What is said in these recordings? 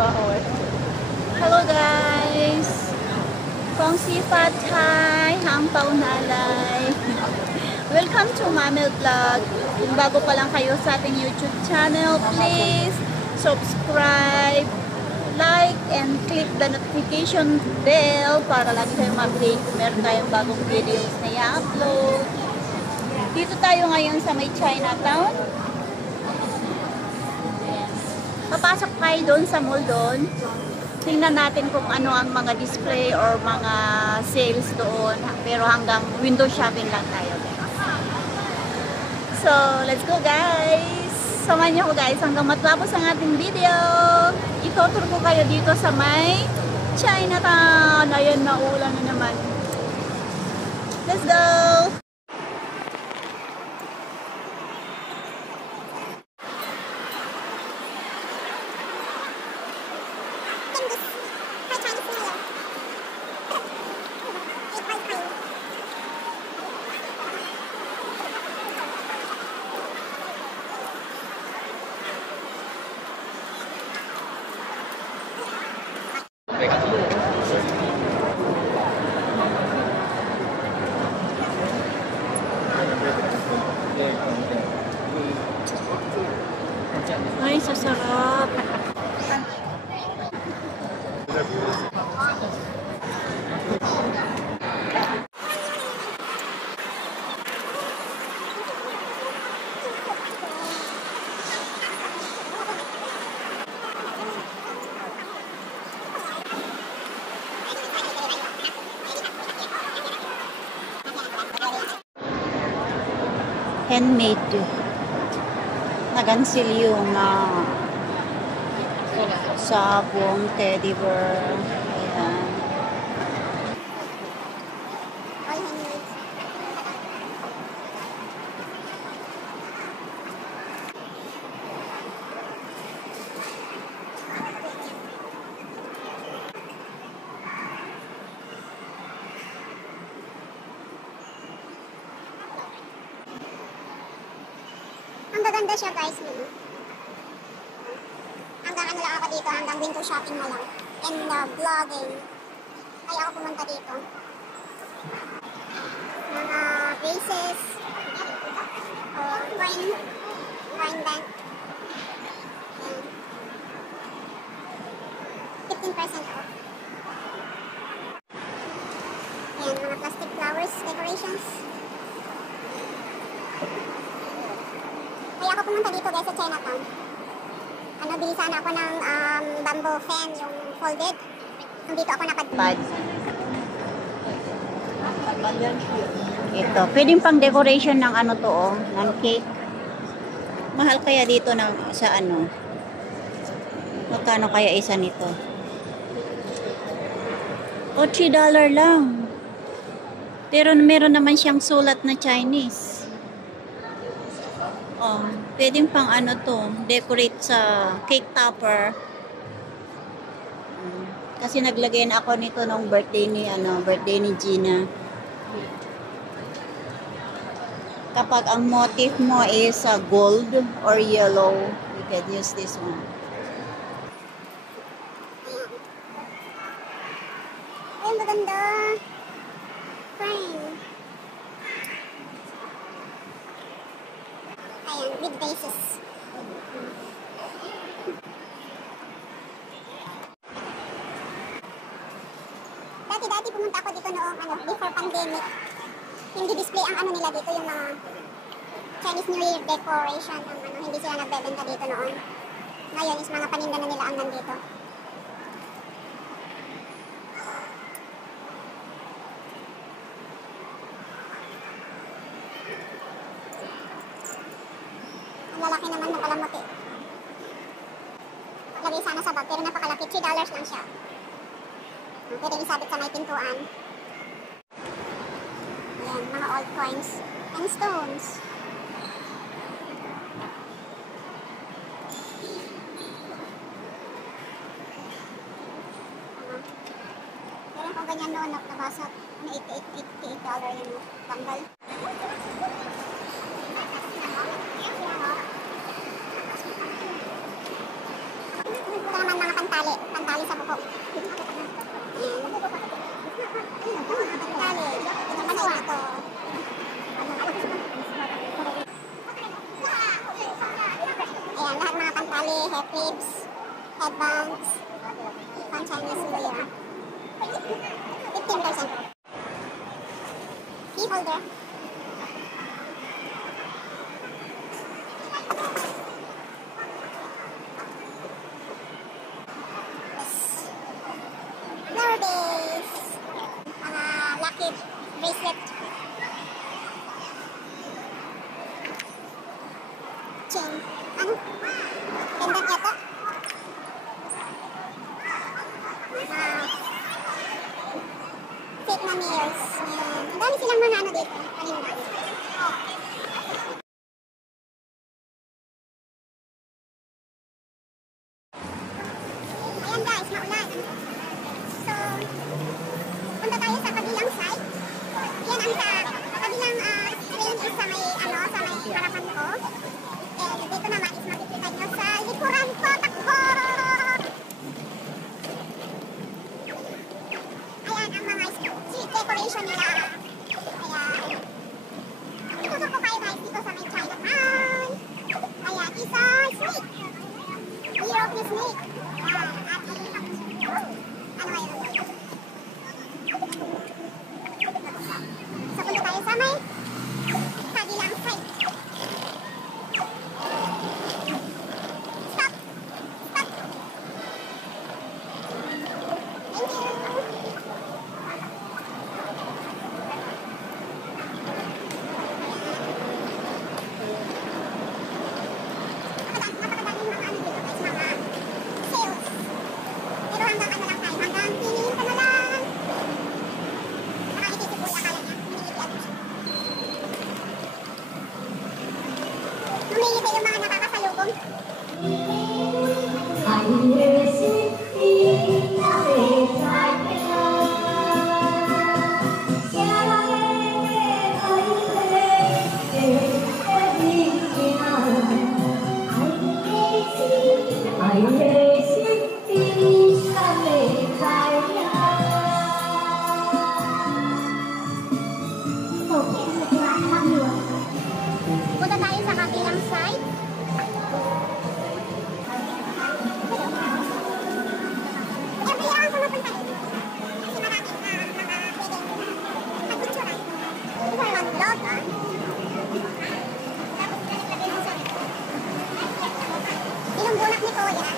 Hello guys! Kong si Pad Thai, Hang Pao Nalay. Welcome to Mamel Vlog. Kung bago pa lang kayo sa ating YouTube channel, please subscribe, like, and click the notification bell para lagi kayong ma-update kung meron tayong bagong videos na i-upload. Dito tayo ngayon sa may Chinatown. Papasok tayo doon sa mall doon. Tingnan natin kung ano ang mga display or mga sales doon. Pero hanggang window shopping lang tayo. So, let's go guys! Samahan niyo ko guys hanggang matapos ang ating video. Itutur ko kayo dito sa may Chinatown. Ayan, naulan na naman. Let's go! Ay, sasarap. Handmade. Nagansil yung sabong, teddy bear. Ayan. Ang gaganda siya guys. Hanggang ano lang ako dito, hanggang window shopping na lang. And vlogging. Kaya ako pumunta dito. Mga braces. Coin bank. And 15% off. Ayan, mga plastic flowers, decorations. Kaya ako pumunta dito guys sa Chinatown. Bili sana ako ng bamboo fan, yung folded. Nandito ako nakadpad. Ito, pwedeng pang decoration ng ano to, oh, ng cake. Mahal kaya dito ng, sa ano? Magkano kaya isa nito? O, $3 lang. Pero meron naman siyang sulat na Chinese. Oh, pwedeng pang ano to, decorate sa cake topper. Kasi naglagay na ako nito nung birthday ni Gina. Kapag ang motif mo is gold or yellow, you can use this one. Ay, maganda. Fine. Ayan, with bases. Dati pumunta ako dito noong before pandemic. Hindi display ang nila dito, yung mga Chinese New Year decoration. Hindi sila nagbebenta dito noon. Ngayon is mga paninda na nila ang nandito. Ang lalaki naman ng kalamuti. Lagay sana sa bag, pero napakalaki. $3 lang siya. Pwede isabit sa may pintuan. Ayan, mga old coins and stones. Pero kung ganyan noon, nabasa na $88 yung tanggal. Ito naman mga pantali. Pantali sa buhok. Ayan. Pantali. Ano ito? Ayan, lahat mga pantali, hair clips, headbands, pang Chinese New Year. 15%. Key holder. Flower base. Mga lucky bracelet. Chain. Ano? Pendant yata. Fake na mirrors. Ayan. Ang dami silang mga ano dito. Kanina. Ayan guys, maulan. So, punta tayo sa kabilang side. Yan ang sa kabilang train is sa may sa may harapan ko. And dito naman is makikita nyo sa likuran ko. Takbo! Ayan ang mga street decoration nila. Ayan. Tuturo ko kayo guys dito sa may Chinatown. Ayan, isa snake. Year of the snake. Ayan, ano ngayon? So, punta tayo sa may kabilang side. Stop! Stop! Thank you! Napakadaming mga ano dito guys, mga sales. Pero hanggang ano lang tayo, hanggang piliin ka na lang. Nakangiti si Kuya, akala niya, minilipian mo siya. Numilipin yung mga nakakasalubong. Punta tayo sa kabilang side. Every year ako mapunta dito. Kasi maraming mga pwedeng mag-picture. Mag-vlog, Binumbunak ni Kuya.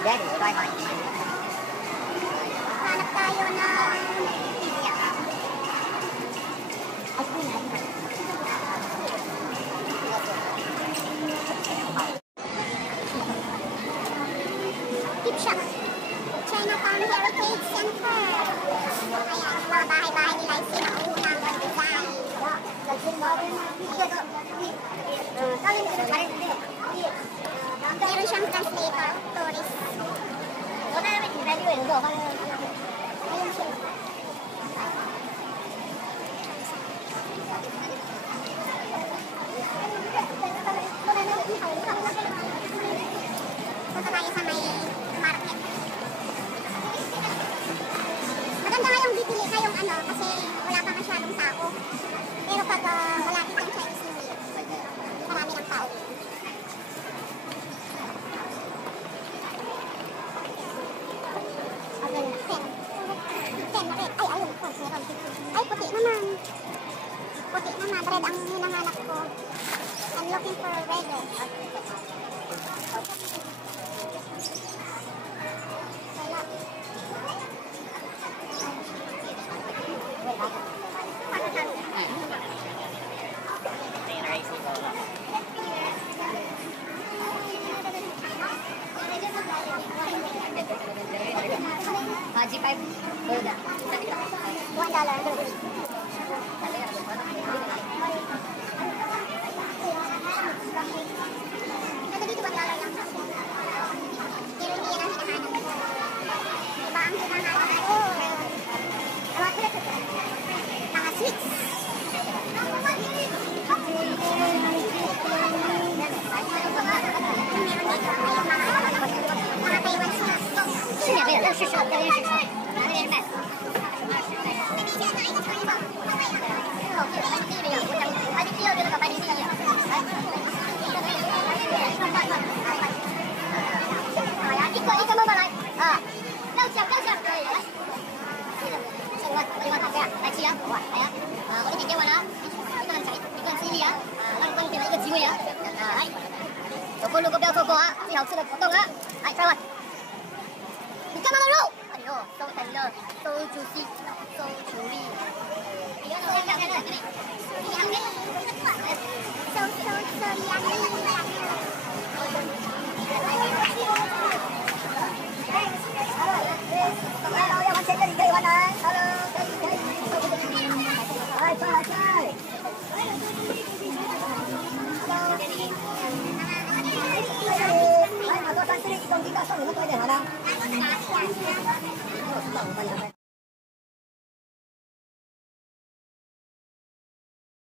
Daddy, try mine. Hanap tayo ng Meron siyang translator, tourist. Ayun siya. Punta tayo sa may market. Maganda nga yung bibili ka yung ano kasi wala pa masyadong tao. Pero pag malapit ang Chinese New Year, marami ng tao. Ten red. Ay, ayun. Meron. Ay, puti naman. Puti naman. Red ang hinahanap ko. I'm looking for a red. Wala. G5 udah $1. Pero dito $1 lang. Pero hindi yan ang hinahanap. Diba ang hinahanap ko? Mga sweets. Mga Taiwan snacks. 是免费的，但是要电视上，拿电视卖。一个妈妈来啊，不要抢，可以。5万塔贝尔，来吃呀，哇，来呀，我的点完了啊，一个人抢一个人吃一粒啊，帮你点了一个鸡尾啊，来，走过路过不要错过啊，最好吃的果冻啊，来，try one。你干嘛的肉？哎呦，so tender, so juicy, so chewy。你看，Hello，要玩钱这里可以玩来 ，Hello，可以，来菜。来，好多3、4、1公斤的，送你们多一点好了。